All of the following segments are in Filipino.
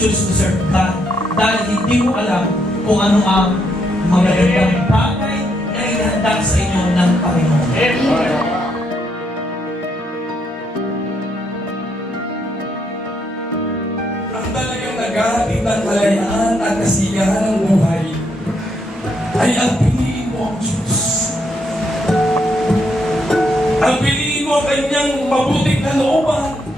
choose to serve God dahil hindi mo alam kung ano ang magagandang bagay na ihanda sa inyo ng Panginoon. Ang talagang naghahatid ng kalayaan at kasiyahan ng buhay ay ang piliin mo ang Diyos. Ang piliin mo ang kanyang mabuting kalooban.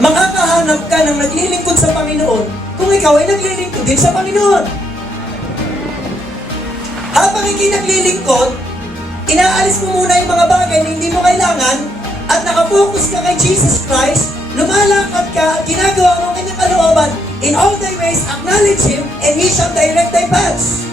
Makakahanap ka ng naglilingkod sa Panginoon kung ikaw ay naglilingkod din sa Panginoon. Habang hindi naglilingkod, inaalis mo muna yung mga bagay na hindi mo kailangan at nakafocus ka kay Jesus Christ, lumalakad ka at ginagawa mo ang kanyang kalooban. In all thy ways, acknowledge Him and He shall direct thy paths.